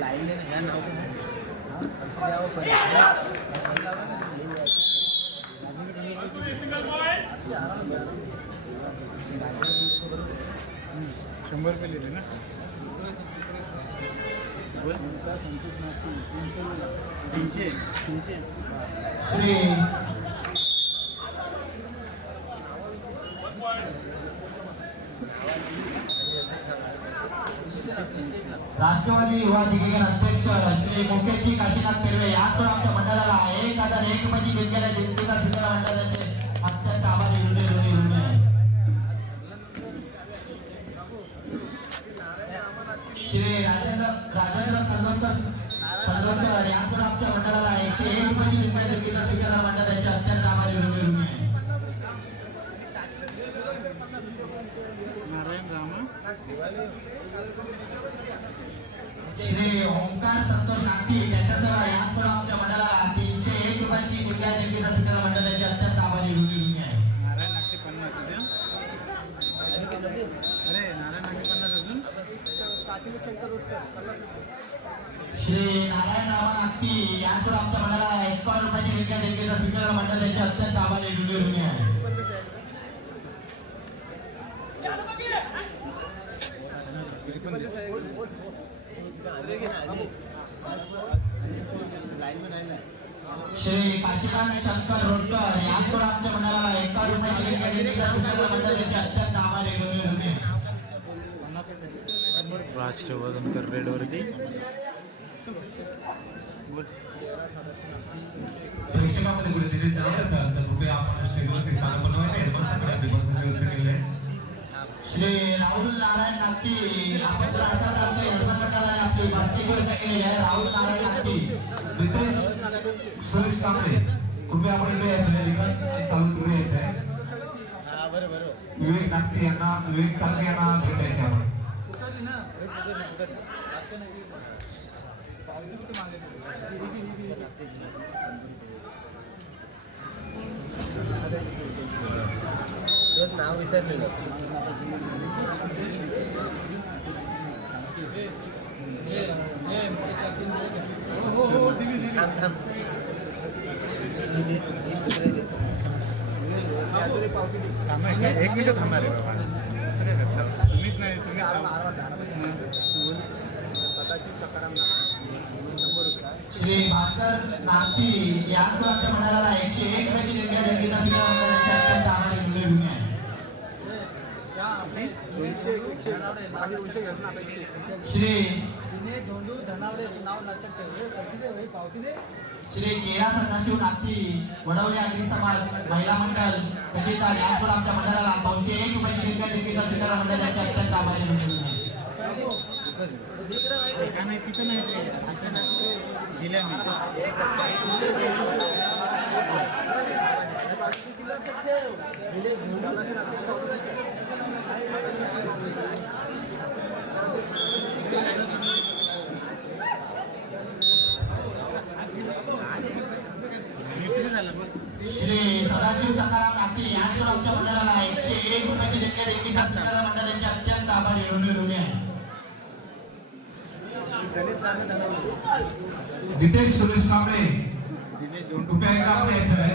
Line शंभर रुपये लिहिले ना? तीनशे तीनशे श्री राष्ट्रवादी युवा दिग्गज अध्यक्ष श्री मुकेशजी काशीनाथ पेरवे याच आमच्या मंडळाला एक हजार एक रुपयाची विद्यालय दिग्गज विद्यालय मंडळाचे अत्यंत आभारी ऋणी ऋणी ऋणी आहे. श्री राजेंद्र राजेंद्र तंडोलकर तंडोलकर याच आमच्या मंडळाला एकशे एक रुपयाची विद्यालय दिग्गज विद्यालय मंडळाचे अत्यंत आभारी ऋणी ऋणी आहे. नारायण रामा. श्री ओंकार संतोष नागती त्यांच्यासह याच पण आमच्या मंडळाला तीनशे एक रुपयाची कुठल्या निर्मिती संकलन मंडळाची अत्यंत आभारी ऋणी आहे. नारायण नागटे पन्नास उद्या अरे नारायण नागटे पन्नास अजून? श्री नारायण रामा नागती याच पण आमच्या मंडळाला एकावन्न रुपयाची निर्मिती निर्मिती संकलन मंडळाची अत्यंत आभारी ऋणी आहे. दे. श्री काशीनाथ शंकर रोडकर याच पण आमच्या मंडळाला एकावन्न रुपयाची अत्यंत आभारी आहे रेडवरती प्रेक्षकामध्ये कुठे दिलीच नाही असेल तर कृपया आपण व्यवस्थित बनवायचे मग सगळ्या व्यवस्थित केले श्री राहुल नारायण नागती आपण प्रासाद असाल तर आमच्या यजमान मंडळाने आपली वार्षिक व्यवस्था केलेली आहे राहुल नारायण नागती रितेश सुरेश कांबळे. कृपया आपण इकडे येतोय आहे. लिखाण चालू पुढे येत आहे. विवेक नागटे यांना विवेक चालके यांना भेटायचे आपण. नाव विसरलेलं. थांबा एक एक मिनिट थांबा रे बाबा. असं काय करता तुम्हीच नाही तुम्ही श्री भास्कर नागती याच आमच्या मंडळाला एकशे एक पैकी निर्णय ऋणी ऋणी आहे श्री धोंडू धनावडे नाव लक्षात ठेव. पैसे दे पावती दे. श्री केरा सदाशिव नागती वडवली अग्नि समाज महिला मंडळ कजिता याच पण आमच्या मंडळाला दोनशे एक रुपयाची निर्णय निर्मिती स्वीकार मंडळाचे अत्यंत आभारी नाही तिथं नाही असं ना दिल्या किती झालं बघ श्री सदाशिव सकाराम नागती याच पण आमच्या मंडळाला एकशे एक रुपयाची निर्णय निर्मिती स्वीकार मंडळाचे अत्यंत आभारी रितेश सुरेश कांबळे. कृपया आपण यायचं आहे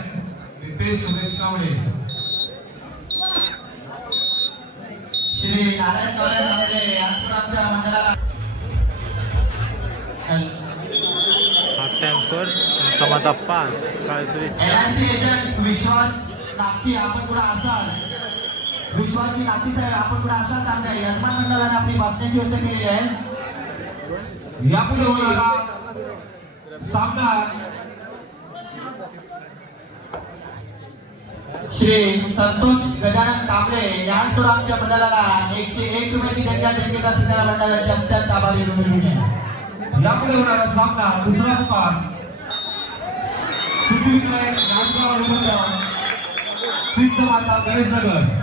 रितेश सुरेश कांबळे. श्री नारायण नारायण नागरे याच पण आमच्या मंडळाला हाफ टाइम स्कोर समाधा पाच विश्वास नागती आपण कुठं असाल विश्वासची नाती साहेब आपण पुढे असाल तर आमच्या यजमान मंडळाने आपली बसण्याची व्यवस्था केलेली आहे. यापुढे होणारा सामना श्री संतोष गजानन कांबळे याच पण आमच्या मंडळाला एकशे एक रुपयाची देणग्या देणगीचा सुद्धा मंडळाच्या अत्यंत आभारी रुपये ऋणी यापुढे होणारा सामना दुसरा पुकार सुधीर राजगाव विरुद्ध सिद्ध माता गणेशनगर.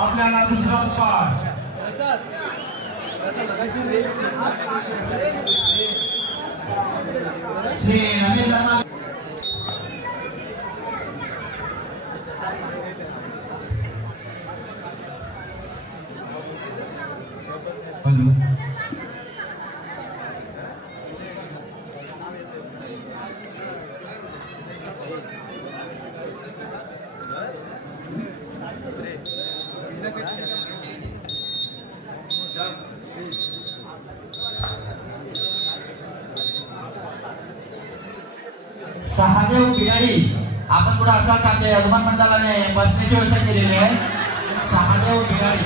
आपल्याला दुसरा पुकार श्री रमेश धर्मा हॅलो सहादेव बिराडी आपण कुठं असाल का आपल्या यजमान मंडळाने बसण्याची व्यवस्था केलेली आहे. Sahadev Biradi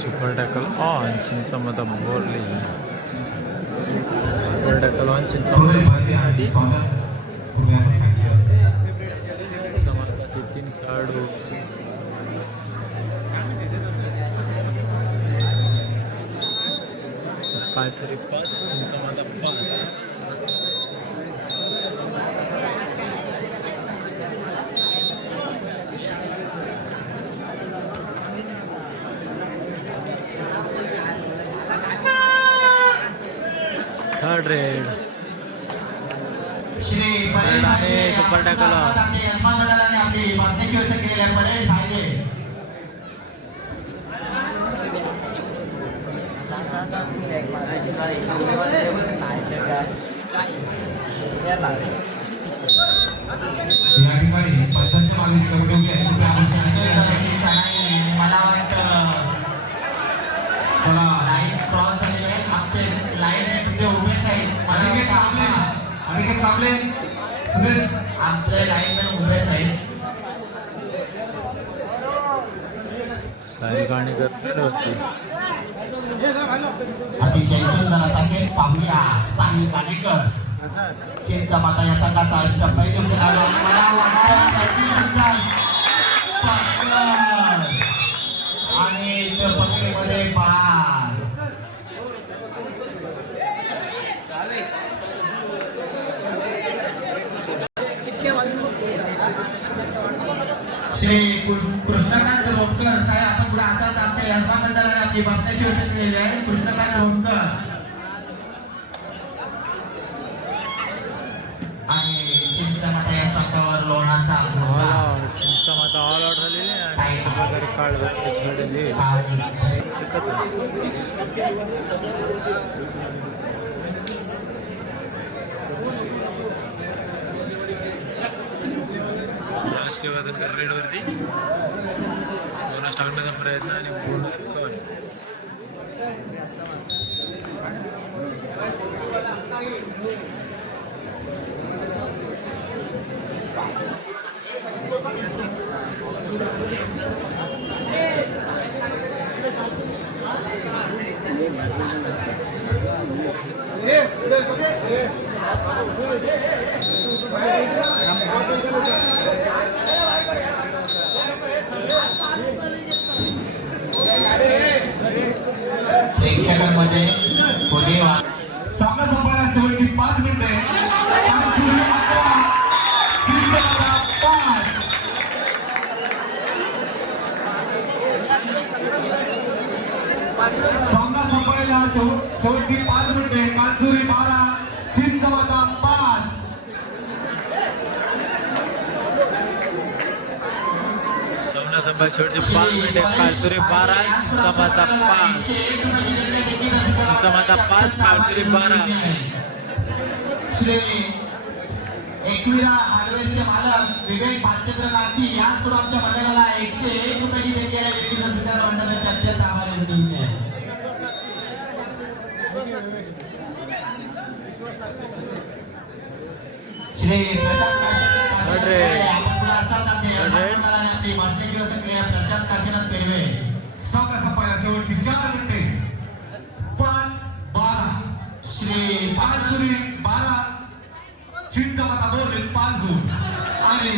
super tackle on चिंचामता बोरली सुपर टॅकल ऑन थोडे शाडू काय तरी पाच तुमचा माझा पाच थर्ड रेड श्री रेड आहे, सुपर टॅकल. आपली बसण्याची व्यवस्था केलेली आहे परेश धायदे या ठिकाणी पंचांच्या आहे मला वाटतं चला. लाईन क्रॉस झालेली आहे. आमचे लाईन उभेच आहेत. मला अनिकेत कांबळे सुरेश आमचे लाईन पण उभेच आहेत. साई गाणीकर अतिशय सुंदर असा खेळ पाहूया. साहिल गाणेकर. चीनचा माता या संघाचा अष्टपैलू खेळाडू मला वाटतं. आणि पकडीमध्ये पार कृष्णकांत रोडकर काय आपण पुढे असाल तर आमच्या यजमान मंडळाने आपली बसण्याची व्यवस्था केलेली आहे. कृष्णकांत रोडकर आणि चिंचमाता या संघावर लोणाचा चिंचामाता ऑल आउट झालेली आणि अशा प्रकारे काळ छेडले ಶ್ರೀವಾದ ಗರ್ವೇಡವರದಿ ಪೂರ್ಣ ಸ್ಟಾರ್ಟ್ ಪ್ರಯತ್ನ ನೀವು ಪೂರ್ಣ मध्ये बोनस सामना संपायला शेवटची पाच मिनिटे सामना संपायला शेव- शेवटची पाच मिनिटे कांचुरी बारा चिंचमाता पाच. सामना संपायला शेवटचे पाच मिनिटे कालसुरी बारा चिंचामाता पाच. चिंचामाता पाच कालसुरी बारा. श्री एकविरा हार्डवेअरचे मालक विवेक भालचंद्र नाथी याचकडून आमच्या मंडळाला एकशे एक रुपयाची देणगी आहे. देणगीचा स्वीकार मंडळाचे अत्यंत आभार व्यक्त होते आहे. Shri Prashant Kashinath Third rate. आपण पुढे असाल तर आपल्या Third rate. मंडळाने आपली बसण्याची व्यवस्था केली आहे. प्रशांत काशीनाथ पेरवे सामना संपायला शेवटची चार मिनिटे पाच बारा श्री कांचुरी बारा चिंचमाता दोन पाच दोन आणि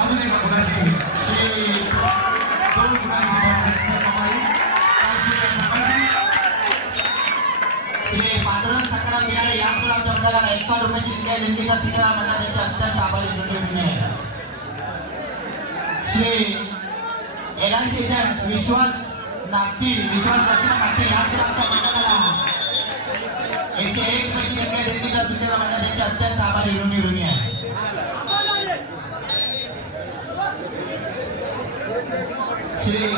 अजून एका गुणाची दोन गुणांची श्री पांडुरंग सकाराम बिराडे या मुलाच्या मंडळाला एका रुपयाची दिल्या देणगीचा स्वीकार मंडळाचे अत्यंत आभारी आहे. श्री विश्वास नागती विश्वास दक्षिण नागती या मुलाच्या मंडळाला एकशे एक पैकी देणगी देणगीचा अत्यंत आभारी ऋणी ऋणी आहे श्री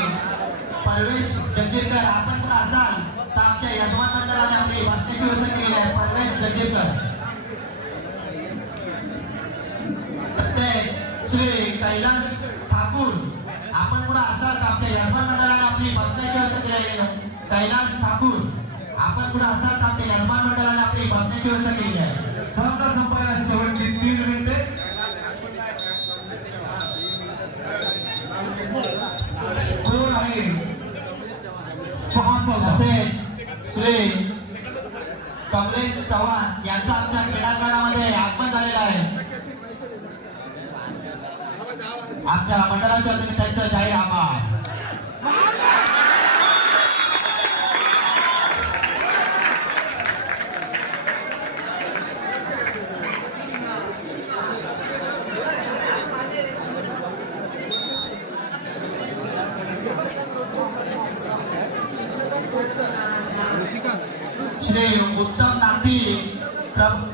परवेश जगजीरकर आपण पण असाल तर आमच्या यजमान मंडळाने आपली बसण्याची व्यवस्था आहे. परवेश जगजीरकर. श्री कैलास ठाकूर आपण पुढे असाल आमच्या यजमान मंडळाने आपली बसण्याची व्यवस्था केलेली आहे. कैलास ठाकूर. आपण पुढे असाल तर आमच्या यजमान मंडळाने आपली बसण्याची व्यवस्था केली आहे सामना संपायला शेवटची तीन मिनिटे. स्कोर आहे. सहा हसेन श्री कमलेश चव्हाण यांचा आमच्या क्रीडांगणामध्ये आगमन झालेलं आहे. आमच्या मंडळाच्या वतीने त्यांचं जाहीर आभार.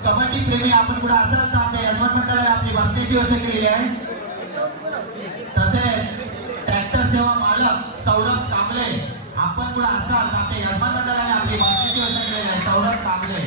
कबड्डी प्रेमी आपण पुढे असाल तर आपल्या यजमान मंडळाने आपली बसण्याची व्यवस्था केलेली आहे. तसेच ट्रॅक्टर सेवा मालक सौरभ कांबळे आपण पुढे असाल तर आपल्या यजमान मंडळाने आपली बसण्याची व्यवस्था केलेली आहे. सौरभ कांबळे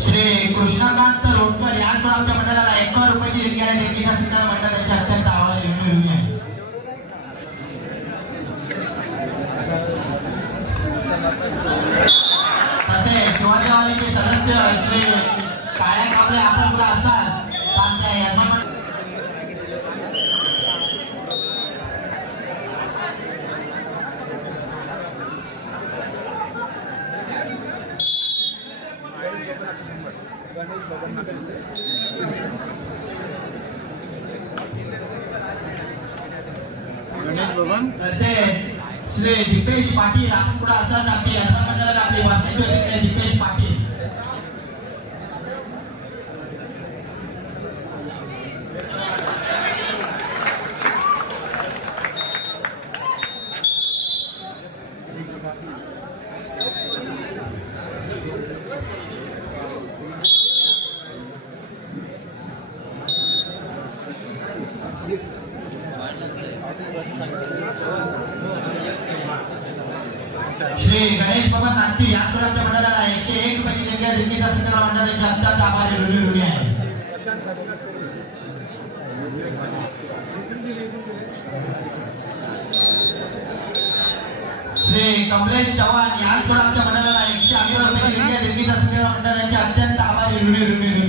श्री कृष्णकांत रोडकर याच वेळा आमच्या मंडळाला एक रुपयाची देणगी आहे देणगीचा सुद्धा मंडळाच्या अत्यंत आवाज ऋणी आहे. तसेच शिवाजीवाडीचे सदस्य श्री काळ्या कांबळे आपण पुढे असाल तर आमच्या यजमान मंडळ- गणेश भवन. असे श्री दीपेश पाटील आपण पुढे असा जाते आमच्या मंडळाला आपली वाचण्याची दीपेश पाटील श्री गणेश बाबा नागती या आमच्या मंडळाला एकशे एक रुपयाची देणगी आहे. देणगीचा सुद्धा मंडळाचे अत्यंत आभारी ऋणी ऋणी आहे श्री कमलेश चव्हाण याच आमच्या मंडळाला एकशे अकरा रुपये इंडिया आहे. देणगीचा मंडळाचे अत्यंत आभारी ऋणी ऋणी